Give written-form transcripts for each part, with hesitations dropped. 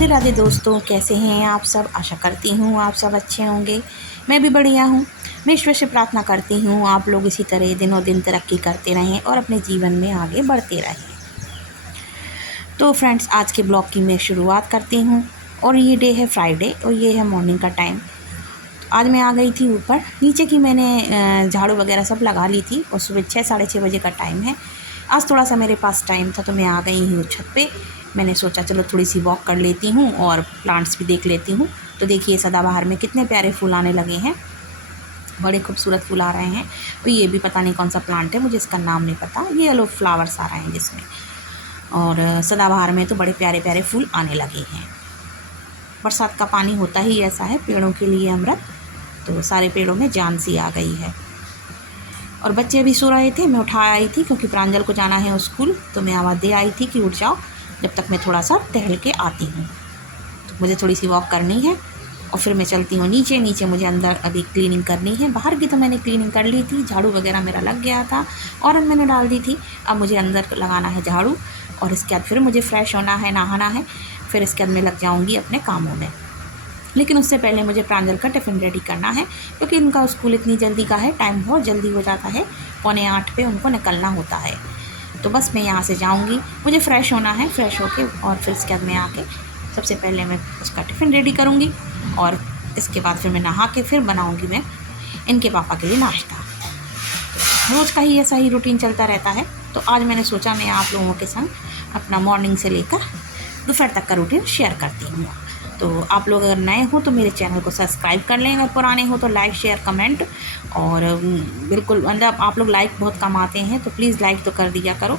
राधे राधे दोस्तों, कैसे हैं आप सब। आशा करती हूँ आप सब अच्छे होंगे। मैं भी बढ़िया हूँ। मैं ईश्वर से प्रार्थना करती हूँ आप लोग इसी तरह दिनों दिन तरक्की करते रहें और अपने जीवन में आगे बढ़ते रहें। तो फ्रेंड्स, आज के ब्लॉग की मैं शुरुआत करती हूँ। और ये डे है फ्राइडे और ये है मॉर्निंग का टाइम। आज मैं आ गई थी ऊपर। नीचे की मैंने झाड़ू वगैरह सब लगा ली थी और सुबह 6-6:30 बजे का टाइम है। आज थोड़ा सा मेरे पास टाइम था तो मैं आ गई हूँ छत पे। मैंने सोचा चलो थोड़ी सी वॉक कर लेती हूँ और प्लांट्स भी देख लेती हूँ। तो देखिए सदाबहार में कितने प्यारे फूल आने लगे हैं, बड़े खूबसूरत फूल आ रहे हैं। तो ये भी पता नहीं कौन सा प्लांट है, मुझे इसका नाम नहीं पता। ये येलो फ्लावर्स आ रहे हैं जिसमें, और सदाबहार में तो बड़े प्यारे प्यारे फूल आने लगे हैं। बरसात का पानी होता ही ऐसा है, पेड़ों के लिए अमृत। तो सारे पेड़ों में जान सी आ गई है। और बच्चे अभी सो रहे थे, मैं उठा आई थी क्योंकि प्रांजल को जाना है स्कूल। तो मैं आवाज़ दे आई थी कि उठ जाओ, जब तक मैं थोड़ा सा टहल के आती हूँ। तो मुझे थोड़ी सी वॉक करनी है और फिर मैं चलती हूँ नीचे मुझे अंदर अभी क्लीनिंग करनी है। बाहर की तो मैंने क्लीनिंग कर ली थी, झाड़ू वगैरह मेरा लग गया था और मैंने डाल दी थी। अब मुझे अंदर लगाना है झाड़ू और इसके बाद फिर मुझे फ्रेश होना है, नहाना है। फिर इसके बाद मैं लग जाऊँगी अपने कामों में। लेकिन उससे पहले मुझे प्रांजल का टिफ़िन रेडी करना है क्योंकि उनका स्कूल इतनी जल्दी का है, टाइम बहुत जल्दी हो जाता है। 7:45 पे उनको निकलना होता है। तो बस मैं यहाँ से जाऊँगी, मुझे फ़्रेश होना है। फ़्रेश होके और फिर इसके बाद मैं आके सबसे पहले मैं उसका टिफ़िन रेडी करूँगी और इसके बाद फिर मैं नहा के फिर बनाऊँगी मैं इनके पापा के लिए नाश्ता। रोज़ का ही ऐसा ही रूटीन चलता रहता है। तो आज मैंने सोचा मैं आप लोगों के संग अपना मॉर्निंग से लेकर दोपहर तक का रूटीन शेयर करती हूँ। तो आप लोग अगर नए हो तो मेरे चैनल को सब्सक्राइब कर लें, अगर पुराने हो तो लाइक शेयर कमेंट। और बिल्कुल मतलब आप लोग लाइक बहुत कम आते हैं तो प्लीज़ लाइक तो कर दिया करो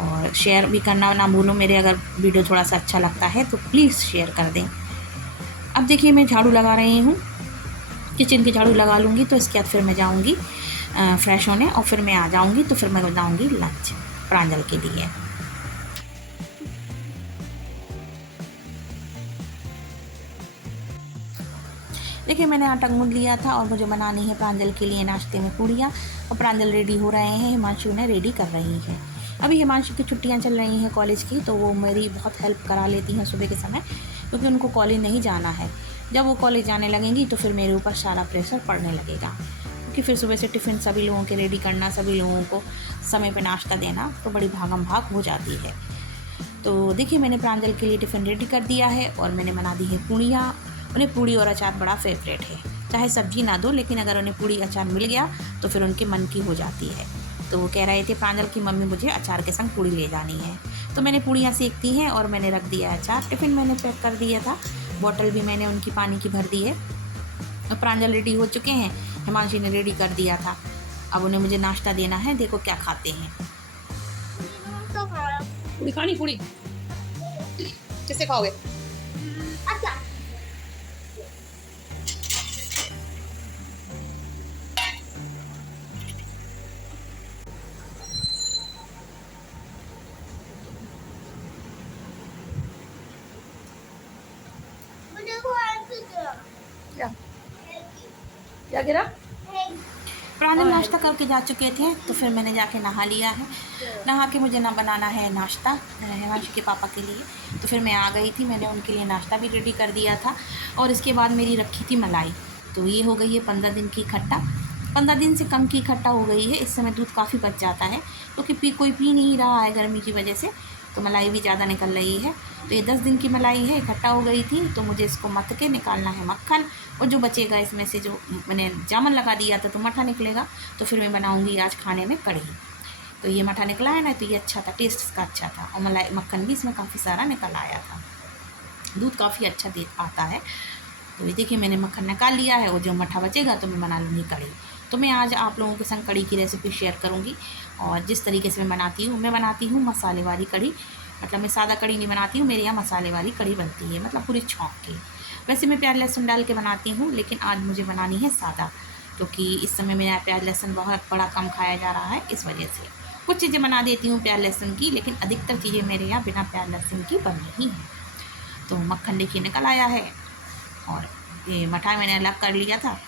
और शेयर भी करना ना भूलो। मेरे अगर वीडियो थोड़ा सा अच्छा लगता है तो प्लीज़ शेयर कर दें। अब देखिए मैं झाड़ू लगा रही हूँ, किचन की झाड़ू लगा लूँगी तो इसके बाद फिर मैं जाऊँगी फ्रेश होने और फिर मैं आ जाऊँगी। तो फिर मैं बनाऊँगी लंच प्रांजल के लिए। देखिए मैंने आटा गूँध लिया था और मुझे बनानी है प्रांजल के लिए नाश्ते में पूड़ियाँ। और प्रांजल रेडी हो रहे हैं, हिमांशु ने रेडी कर रही है। अभी हिमांशु की छुट्टियाँ चल रही हैं कॉलेज की, तो वो मेरी बहुत हेल्प करा लेती हैं सुबह के समय, क्योंकि उनको कॉलेज नहीं जाना है। जब वो कॉलेज जाने लगेंगी तो फिर मेरे ऊपर सारा प्रेशर पड़ने लगेगा, क्योंकि फिर सुबह से टिफ़िन सभी लोगों के रेडी करना, सभी लोगों को समय पर नाश्ता देना, तो बड़ी भागम भाग हो जाती है। तो देखिए मैंने प्रांजल के लिए टिफ़िन रेडी कर दिया है और मैंने बना दी है पूड़ियाँ। उन्हें पूड़ी और अचार बड़ा फेवरेट है, चाहे सब्जी ना दो लेकिन अगर उन्हें पूड़ी अचार मिल गया तो फिर उनके मन की हो जाती है। तो वो कह रहे थे प्रांजल की मम्मी मुझे अचार के संग पूड़ी ले जानी है। तो मैंने पूड़ियाँ सेक दी हैं और मैंने रख दिया अचार। टिफ़िन मैंने पैक कर दिया था, बॉटल भी मैंने उनकी पानी की भर दी है। और प्रांजल रेडी हो चुके हैं, हिमांशी ने रेडी कर दिया था। अब उन्हें मुझे नाश्ता देना है, देखो क्या खाते हैं। पूड़ी खानी, पूड़ी किससे खाओगे? क्या गिरा? प्रांजल नाश्ता करके जा चुके थे तो फिर मैंने जाके नहा लिया है। नहा के मुझे ना बनाना है नाश्ता हिमांशु के पापा के लिए। तो फिर मैं आ गई थी, मैंने उनके लिए नाश्ता भी रेडी कर दिया था। और इसके बाद मेरी रखी थी मलाई, तो ये हो गई है 15 दिन की इकट्ठा। 15 दिन से कम की इकट्ठा हो गई है। इस समय दूध काफ़ी बच जाता है क्योंकि कोई पी नहीं रहा है गर्मी की वजह से, तो मलाई भी ज़्यादा निकल रही है। तो ये 10 दिन की मलाई है, इकट्ठा हो गई थी। तो मुझे इसको मथ के निकालना है मक्खन, और जो बचेगा इसमें से जो मैंने जामन लगा दिया था तो मठा निकलेगा। तो फिर मैं बनाऊँगी आज खाने में कढ़ी। तो ये मठा निकला है ना, तो ये अच्छा था, टेस्ट इसका अच्छा था और मलाई मक्खन भी इसमें काफ़ी सारा निकल आया था। दूध काफ़ी अच्छा दे आता है। तो ये देखिए मैंने मक्खन निकाल लिया है और जो मठा बचेगा तो मैं बना लूँगी कढ़ी। तो मैं आज आप लोगों के संग कढ़ी की रेसिपी शेयर करूँगी। और जिस तरीके से मैं बनाती हूँ मसाले वाली कढ़ी। मतलब मैं सादा कढ़ी नहीं बनाती हूँ, मेरे यहाँ मसाले वाली कढ़ी बनती है, मतलब पूरी छौंक की। वैसे मैं प्याज लहसुन डाल के बनाती हूँ, लेकिन आज मुझे बनानी है सादा, क्योंकि इस समय मेरा प्याज लहसुन बहुत बड़ा कम खाया जा रहा है। इस वजह से कुछ चीज़ें बना देती हूँ प्याज लहसुन की, लेकिन अधिकतर चीज़ें मेरे यहाँ बिना प्याज लहसुन की बन रही हैं। तो मक्खन देखिए निकल आया है और ये मठा मैंने अलग कर लिया था,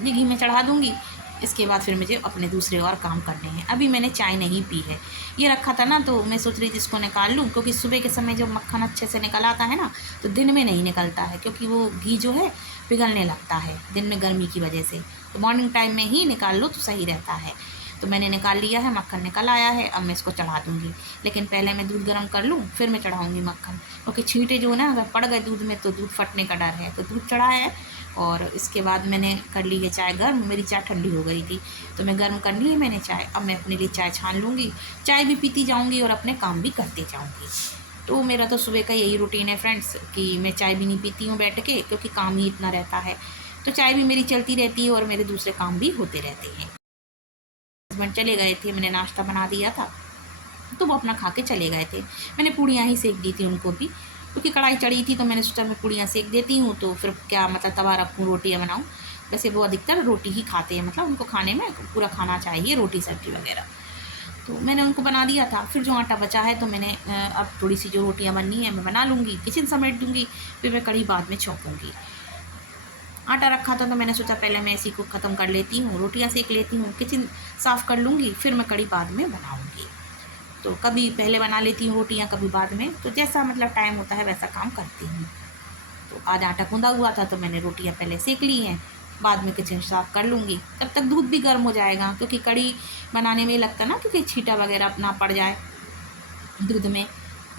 ये घी में चढ़ा दूँगी इसके बाद फिर मुझे अपने दूसरे और काम करने हैं। अभी मैंने चाय नहीं पी है, ये रखा था ना, तो मैं सोच रही थी इसको निकाल लूँ, क्योंकि सुबह के समय जब मक्खन अच्छे से निकल आता है ना, तो दिन में नहीं निकलता है, क्योंकि वो घी जो है पिघलने लगता है दिन में गर्मी की वजह से। तो मॉर्निंग टाइम में ही निकाल लो तो सही रहता है। तो मैंने निकाल लिया है, मक्खन निकल आया है। अब मैं इसको चढ़ा दूँगी, लेकिन पहले मैं दूध गर्म कर लूँ, फिर मैं चढ़ाऊँगी मक्खन, क्योंकि छींटे जो है ना, अगर पड़ गए दूध में तो दूध फटने का डर है। तो दूध चढ़ा है, और इसके बाद मैंने कर ली है चाय गर्म। मेरी चाय ठंडी हो गई थी, तो मैं गर्म कर ली है मैंने चाय। अब मैं अपने लिए चाय छान लूँगी, चाय भी पीती जाऊँगी और अपने काम भी करती जाऊँगी। तो मेरा तो सुबह का यही रूटीन है फ्रेंड्स, कि मैं चाय भी नहीं पीती हूँ बैठ के, क्योंकि काम ही इतना रहता है। तो चाय भी मेरी चलती रहती है और मेरे दूसरे काम भी होते रहते हैं। हस्बैंड चले गए थे, मैंने नाश्ता बना दिया था, तो वो अपना खा के चले गए थे। मैंने पूड़ियाँ ही सेक दी थी उनको भी, क्योंकि कढ़ाई चढ़ी थी, तो मैंने सोचा मैं पूड़ियाँ सेक देती हूँ, तो फिर क्या मतलब तवा रखूँ, रोटियाँ बनाऊँ। वैसे वो अधिकतर रोटी ही खाते हैं, मतलब उनको खाने में पूरा खाना चाहिए, रोटी सब्जी वगैरह। तो मैंने उनको बना दिया था। फिर जो आटा बचा है, तो मैंने अब थोड़ी सी जो रोटियाँ बननी है मैं बना लूँगी, किचन समेट दूँगी, फिर मैं कढ़ी बाद में छौंकूँगी। आटा रखा था, तो मैंने सोचा पहले मैं इसी को ख़त्म कर लेती हूँ, रोटियाँ सेक लेती हूँ, किचन साफ़ कर लूँगी, फिर मैं कढ़ी बाद में बनाऊँगी। तो कभी पहले बना लेती हूँ रोटियाँ, कभी बाद में, तो जैसा मतलब टाइम होता है वैसा काम करती हूँ। तो आज आटा गूँधा हुआ था, तो मैंने रोटियाँ पहले सेक ली हैं, बाद में किचन साफ़ कर लूँगी। तब तक दूध भी गर्म हो जाएगा, क्योंकि कढ़ी बनाने में लगता है ना, क्योंकि छींटा वगैरह ना पड़ जाए दूध में,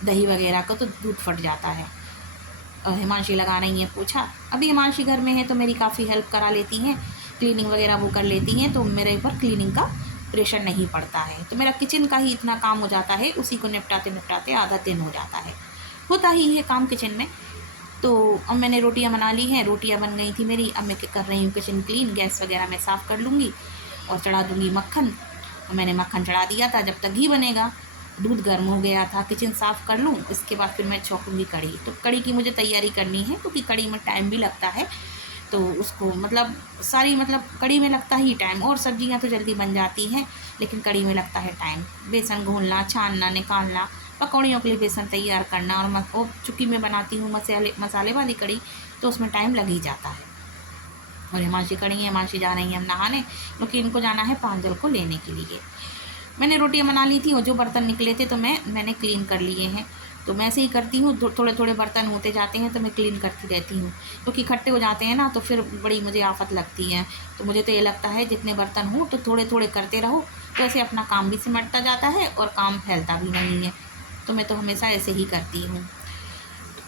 दही वगैरह का, तो दूध फट जाता है। हिमांशी लगा रही हैं पोछा। अभी हिमांशी घर में है, तो मेरी काफ़ी हेल्प करा लेती हैं, क्लीनिंग वगैरह वो कर लेती हैं, तो मेरे ऊपर क्लीनिंग का प्रेशर नहीं पड़ता है। तो मेरा किचन का ही इतना काम हो जाता है, उसी को निपटाते निपटाते आधा दिन हो जाता है, होता ही है काम किचन में। तो अब मैंने रोटियां बना ली हैं, रोटियां बन गई थी मेरी। अब मैं कर रही हूँ किचन क्लीन, गैस वगैरह मैं साफ़ कर लूँगी और चढ़ा दूँगी मक्खन। और मैंने मक्खन चढ़ा दिया था, जब तक घी बनेगा। दूध गर्म हो गया था, किचन साफ़ कर लूँ, इसके बाद फिर मैं छौंकूँगी कढ़ी। तो कढ़ी की मुझे तैयारी करनी है, क्योंकि कढ़ी में टाइम भी लगता है, तो उसको मतलब सारी मतलब कढ़ी में लगता ही टाइम, और सब्जियां तो जल्दी बन जाती हैं, लेकिन कढ़ी में लगता है टाइम। बेसन घोलना, छानना, निकालना, पकौड़ियों के लिए बेसन तैयार करना, और चूँकि मैं बनाती हूँ मसाले वाली कढ़ी, तो उसमें टाइम लग ही जाता है। और हिमांशी कढ़ी है, हिमांशी जा रही है हम नहाने, क्योंकि इनको जाना है प्रांजल को लेने के लिए। मैंने रोटियां बना ली थी, और जो बर्तन निकले थे तो मैंने क्लीन कर लिए हैं। तो मैं ऐसे ही करती हूँ, थोड़े थोड़े बर्तन होते जाते हैं तो मैं क्लीन करती रहती हूँ, क्योंकि इकट्ठे हो जाते हैं ना, तो फिर बड़ी मुझे आफत लगती है। तो मुझे तो ये लगता है जितने बर्तन हो तो थोड़े थोड़े करते रहो, तो ऐसे अपना काम भी सिमटता जाता है और काम फैलता भी नहीं है। तो मैं तो हमेशा ऐसे ही करती हूँ।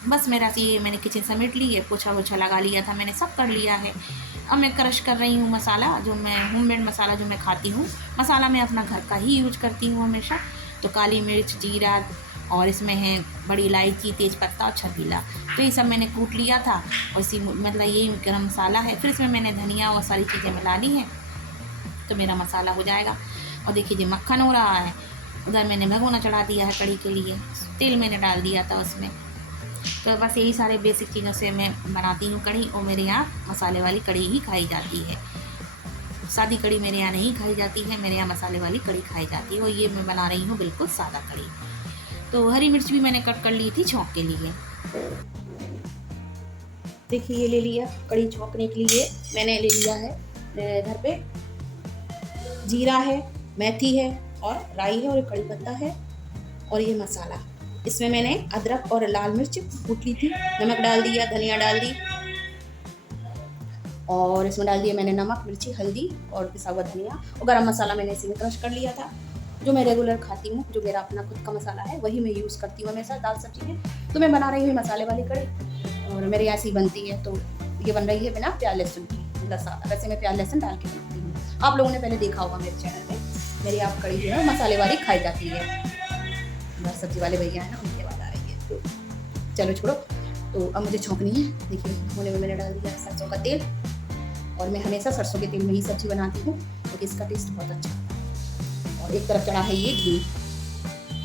बस मेरा ये मैंने किचन समेट ली है, पोछा वोछा लगा लिया था, मैंने सब कर लिया है। अब मैं क्रश कर रही हूँ मसाला, जो मैं होममेड मसाला जो मैं खाती हूँ। मसाला मैं अपना घर का ही यूज करती हूँ हमेशा। तो काली मिर्च, जीरा, और इसमें है बड़ी इलायची, तेज़पत्ता और छबीला, तो ये सब मैंने कूट लिया था, और इसी मतलब यही गरम मसाला है। फिर इसमें मैंने धनिया और सारी चीज़ें मिला ली हैं, तो मेरा मसाला हो जाएगा। और देखिए जी मक्खन हो रहा है, उधर मैंने भगोना चढ़ा दिया है कढ़ी के लिए, तेल मैंने डाल दिया था उसमें। तो बस यही सारे बेसिक चीज़ों से मैं बनाती हूँ कढ़ी, और मेरे यहाँ मसाले वाली कढ़ी ही खाई जाती है। सादी कढ़ी मेरे यहाँ नहीं खाई जाती है, मेरे यहाँ मसाले वाली कढ़ी खाई जाती है, और ये मैं बना रही हूँ बिल्कुल सादा कढ़ी। तो हरी मिर्च भी मैंने कट कर ली थी छौंक के लिए। देखिए ये ले लिया कढ़ी छौंकने के लिए, मैंने ले लिया है घर पे जीरा है, मेथी है, और राई है, और कड़ी पत्ता है, और ये मसाला। इसमें मैंने अदरक और लाल मिर्च कूट ली थी, नमक डाल दिया, धनिया डाल दी, और इसमें डाल दिया मैंने नमक, मिर्ची, हल्दी और पिसा हुआ धनिया, और गरम मसाला मैंने इसी में क्रश कर लिया था, जो मैं रेगुलर खाती हूँ, जो मेरा अपना खुद का मसाला है वही मैं यूज़ करती हूँ हमेशा दाल सब्जी में। तो मैं बना रही हूँ मसाले वाली कढ़ी, और मेरे यहाँ ऐसी बनती है। तो ये बन रही है बिना प्याज लहसुन की, मतलब सादा। वैसे मैं प्याज लहसुन डाल के बनाती हूँ, आप लोगों ने पहले देखा होगा मेरे चैनल पर। मेरी आप कढ़ी जो है मसाले वाली खाई जाती है, दाल सब्जी वाले भैया है ना, उनके बाद आ रही है। तो चलो छोड़ो, तो अब मुझे छौंकनी है। देखिए होने में मैंने डाल दिया सरसों का तेल, और मैं हमेशा सरसों के तेल में ही सब्ज़ी बनाती हूँ, क्योंकि इसका टेस्ट बहुत अच्छा आता है। और एक तरफ चढ़ा है ये घी।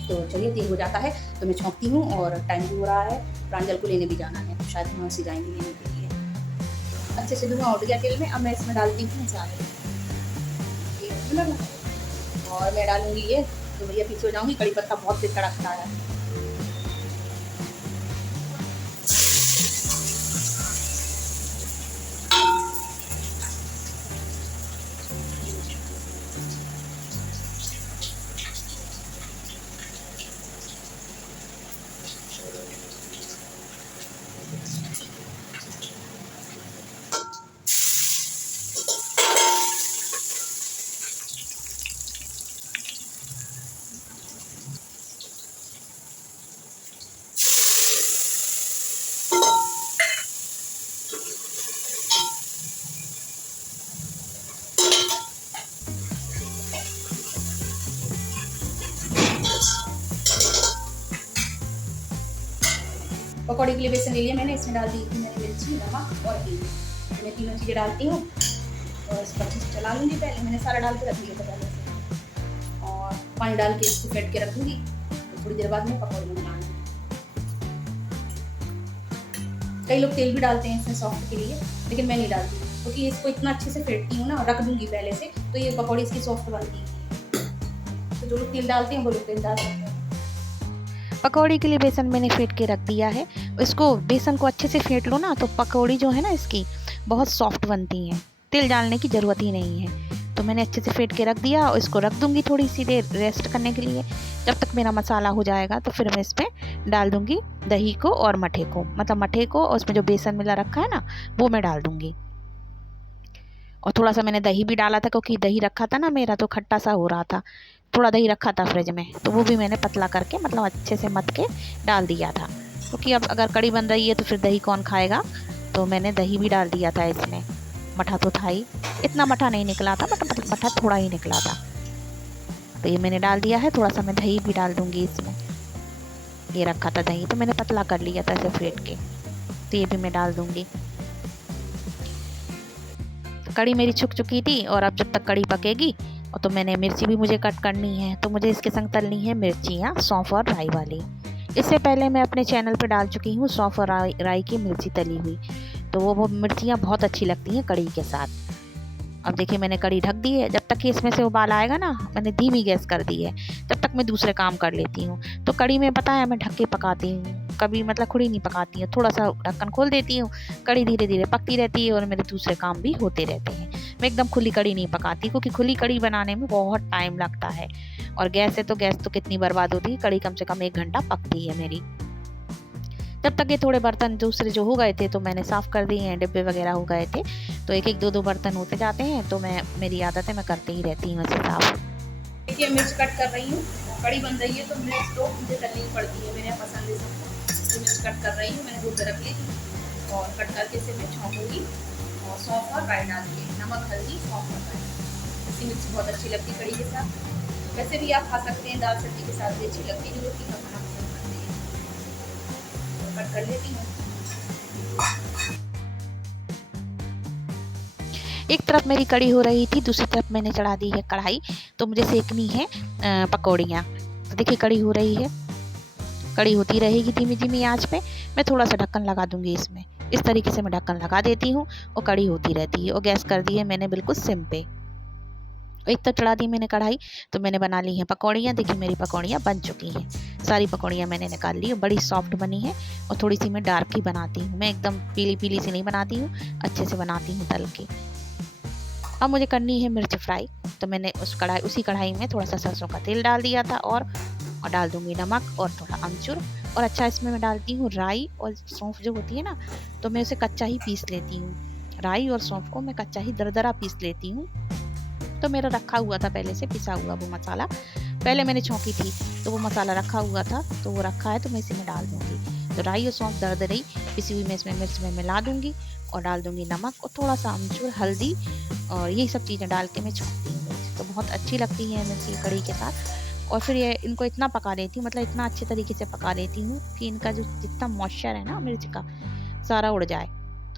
तो चलिए तेल हो जाता है तो मैं छौंकती हूँ, और टाइम भी हो रहा है, प्रांजल को लेने भी जाना है, तो शायद वहाँ से जाएंगे लेने के लिए। अच्छे से धुआं उठ गया तेल में। अब मैं इसमें डालती हूँ मसाले, और मैं डालूँगी ये, तो भैया पीछे हो जाऊँगी, कड़ी पत्ता बहुत तेज कड़कता है। पकौड़े के लिए बेसन ले लिया मैंने, इसमें डाल दी थी मैंने मिर्ची, नमक और हींग। तो मैं तीनों चीज़ें डालती हूँ और इसको अच्छे से चला लूँगी। पहले मैंने सारा डाल के रख दिया था पहले से, और पानी डाल के इसको फेंट के रख दूँगी। तो थोड़ी देर बाद में पकौड़े बनाऊँगी। कई लोग तेल भी डालते हैं इसमें सॉफ्ट के लिए, लेकिन मैं नहीं डालती क्योंकि इसको इतना अच्छे से फेंटती हूँ ना, रख दूँगी पहले से, तो ये पकौड़ी इसकी सॉफ्ट बनती है। तो जो लोग तेल डालते हैं वो लोग तेल डाल सकते हैं। पकौड़ी के लिए बेसन मैंने फेंट के रख दिया है। इसको बेसन को अच्छे से फेंट लो ना, तो पकौड़ी जो है ना इसकी बहुत सॉफ्ट बनती हैं, तेल डालने की ज़रूरत ही नहीं है। तो मैंने अच्छे से फेंट के रख दिया और इसको रख दूँगी थोड़ी सी देर रेस्ट करने के लिए। जब तक मेरा मसाला हो जाएगा तो फिर मैं इसमें डाल दूँगी दही को और मठे को, मतलब मठे को और उसमें जो बेसन मिला रखा है ना वो मैं डाल दूँगी। और थोड़ा सा मैंने दही भी डाला था क्योंकि दही रखा था ना मेरा तो खट्टा सा हो रहा था। थोड़ा दही रखा था फ्रिज में, तो वो भी मैंने पतला करके मतलब अच्छे से मथ के डाल दिया था, क्योंकि अब अगर कड़ी बन रही है तो फिर दही कौन खाएगा। तो मैंने दही भी डाल दिया था इसमें। मठा तो था ही, इतना मठा नहीं निकला था बट मठा थोड़ा ही निकला था। तो ये मैंने डाल दिया है। थोड़ा सा मैं दही भी डाल दूँगी इसमें। ये रखा था दही तो मैंने पतला कर लिया था ऐसे फेंट के, तो ये भी मैं डाल दूँगी। कड़ी मेरी छुक चुकी थी और अब जब तक कड़ी पकेगी, और तो मैंने मिर्ची भी मुझे कट करनी है, तो मुझे इसके संग तलनी है मिर्चियाँ सौंफ और राई वाली। इससे पहले मैं अपने चैनल पे डाल चुकी हूँ सौंफ और राई की मिर्ची तली हुई, तो वो मिर्चियाँ बहुत अच्छी लगती हैं कड़ी के साथ। अब देखिए मैंने कड़ी ढक दी है। जब तक कि इसमें से उबाल आएगा ना, मैंने धीमी गैस कर दी है, तब तक मैं दूसरे काम कर लेती हूँ। तो कड़ी में पता है मैं ढक के पकाती हूँ, कभी मतलब खुली नहीं पकाती हूँ, थोड़ा सा ढक्कन खोल देती हूँ, कड़ी धीरे धीरे पकती रहती है और मेरे दूसरे काम भी होते रहते हैं। मैं एकदम खुली कड़ी नहीं पकाती, क्योंकि खुली कड़ी बनाने में बहुत टाइम लगता है, और गैस है तो गैस तो कितनी बर्बाद होती है। कड़ी कम से कम 1 घंटा पकती है मेरी। तब तक ये थोड़े बर्तन दूसरे जो हो गए थे तो मैंने साफ़ कर दिए हैं, डिब्बे वगैरह हो गए थे, तो एक एक दो दो बर्तन होते जाते हैं, तो मेरी आदत है मैं करते ही रहती हूँ ऐसे साफ़। देखिए मिर्च कट कर रही हूँ, कड़ी बन रही है तो मिर्च तो मुझे तलनी पड़ती है, मेरे पसंद है सबको। तो मिर्च कट कर रही हूँ, मैंने धो के रख ली थी, और कट करके इसे मैं छौंकूँगी और सौंफ और राई डाल के, नमक हल्दी सौंफ और राई। इसकी मिर्च बहुत अच्छी लगती है कड़ी के साथ। वैसे भी आप खा सकते हैं, दाल सब्जी के साथ भी अच्छी लगती है, जो रोटी का खाना पसंद करते हैं। कट कर लेती हूँ। एक तरफ मेरी कड़ी हो रही थी, दूसरी तरफ मैंने चढ़ा दी है कढ़ाई, तो मुझे सेकनी है पकौड़ियाँ। तो देखिए कड़ी हो रही है, कड़ी होती रहेगी धीमी धीमी आंच पे। मैं थोड़ा सा ढक्कन लगा दूंगी इसमें, इस तरीके से मैं ढक्कन लगा देती हूँ और कड़ी होती रहती है। और गैस कर दी है मैंने बिल्कुल सिम पे। एक तो चढ़ा दी मैंने कढ़ाई, तो मैंने बना ली हैं पकौड़ियाँ। देखिए मेरी पकौड़ियाँ बन चुकी हैं, सारी पकौड़ियाँ मैंने निकाल ली, बड़ी सॉफ्ट बनी है। और थोड़ी सी मैं डार्क ही बनाती हूँ, मैं एकदम पीली पीली सी नहीं बनाती हूँ, अच्छे से बनाती हूँ तल के। अब मुझे करनी है मिर्च फ्राई, तो मैंने उसी कढ़ाई में थोड़ा सा सरसों का तेल डाल दिया था, और डाल दूंगी नमक और थोड़ा अमचूर। और अच्छा इसमें मैं डालती हूँ राई और सौंफ जो होती है ना, तो मैं उसे कच्चा ही पीस लेती हूँ। राई और सौंफ को मैं कच्चा ही दरदरा पीस लेती हूँ। तो मेरा रखा हुआ था पहले से पिसा हुआ वो मसाला, पहले मैंने छौंकी थी तो वो मसाला रखा हुआ था, तो वो रखा है तो मैं इसी में डाल दूंगी। तो राई और सौंफ दरदरी पिसी हुई मैं इसमें मिर्च में मिला दूंगी, और डाल दूंगी नमक और थोड़ा सा अमचूर हल्दी, और यही सब चीज़ें डाल के मैं छौंकती हूँ मिर्च। तो बहुत अच्छी लगती है मिर्च ये कड़ी के साथ। और फिर ये इनको इतना पका लेती हूँ, मतलब इतना अच्छे तरीके से पका लेती हूँ कि इनका जो जितना मॉइस्चर है ना मिर्च का सारा उड़ जाए।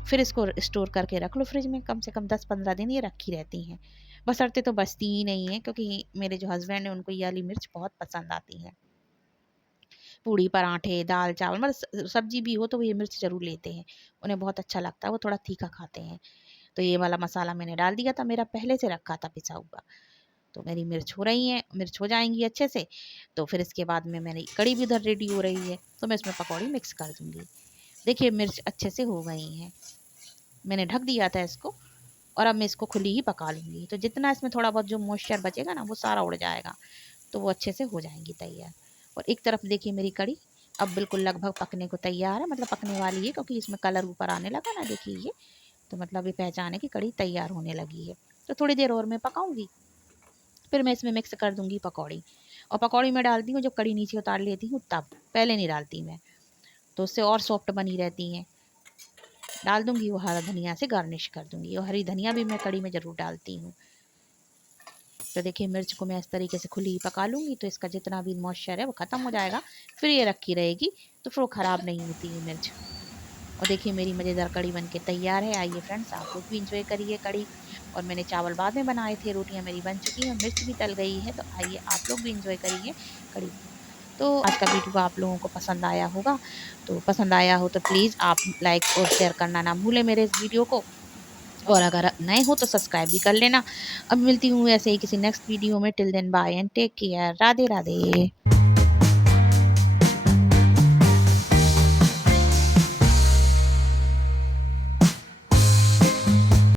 फिर इसको स्टोर करके रख लो फ्रिज में, कम से कम 10-15 दिन ये रखी रहती हैं। बशर्ते तो बचती ही नहीं है, क्योंकि मेरे जो हस्बैंड हैं उनको ये वाली मिर्च बहुत पसंद आती है। पूड़ी पराठे दाल चावल मतलब सब्जी भी हो तो वो ये मिर्च ज़रूर लेते हैं, उन्हें बहुत अच्छा लगता है, वो थोड़ा तीखा खाते हैं। तो ये वाला मसाला मैंने डाल दिया था, मेरा पहले से रखा था पिसा हुआ। तो मेरी मिर्च हो रही है, मिर्च हो जाएंगी अच्छे से, तो फिर इसके बाद में मेरी कड़ी भी इधर रेडी हो रही है, तो मैं इसमें पकौड़ी मिक्स कर दूँगी। देखिए मिर्च अच्छे से हो गई हैं, मैंने ढक दिया था इसको, और अब मैं इसको खुली ही पका लूँगी। तो जितना इसमें थोड़ा बहुत जो मॉइस्चर बचेगा ना वो सारा उड़ जाएगा, तो वो अच्छे से हो जाएंगी तैयार। और एक तरफ देखिए मेरी कड़ी अब बिल्कुल लगभग पकने को तैयार है, मतलब पकने वाली है, क्योंकि इसमें कलर ऊपर आने लगा ना, देखिए ये, तो मतलब ये पहचान है कि कड़ी तैयार होने लगी है। तो थोड़ी देर और मैं पकाऊंगी, फिर मैं इसमें मिक्स कर दूंगी पकौड़ी। और पकौड़ी में डालती हूँ जब कड़ी नीचे उतार लेती हूँ तब, पहले नहीं डालती मैं, तो उससे और सॉफ्ट बनी रहती हैं। डाल दूंगी वो हरा धनिया से गार्निश कर दूंगी, और हरी धनिया भी मैं कड़ी में ज़रूर डालती हूँ। तो देखिए मिर्च को मैं इस तरीके से खुली ही पका लूँगी, तो इसका जितना भी मॉइस्चर है वो ख़त्म हो जाएगा, फिर ये रखी रहेगी, तो फिर वो ख़राब नहीं होती है मिर्च। और देखिए मेरी मज़ेदार कढ़ी बन के तैयार है। आइए फ्रेंड्स आप लोग भी एंजॉय करिए कढ़ी। और मैंने चावल बाद में बनाए थे, रोटियां मेरी बन चुकी हैं, मिर्च भी तल गई है, तो आइए आप लोग भी एंजॉय करिए कढ़ी। तो आज का वीडियो आप लोगों को पसंद आया होगा, तो पसंद आया हो तो प्लीज़ आप लाइक और शेयर करना ना भूलें मेरे इस वीडियो को। और अगर नए हो तो सब्सक्राइब भी कर लेना। अब मिलती हूँ ऐसे ही किसी नेक्स्ट वीडियो में। Till then bye and take care. Radhe Radhe.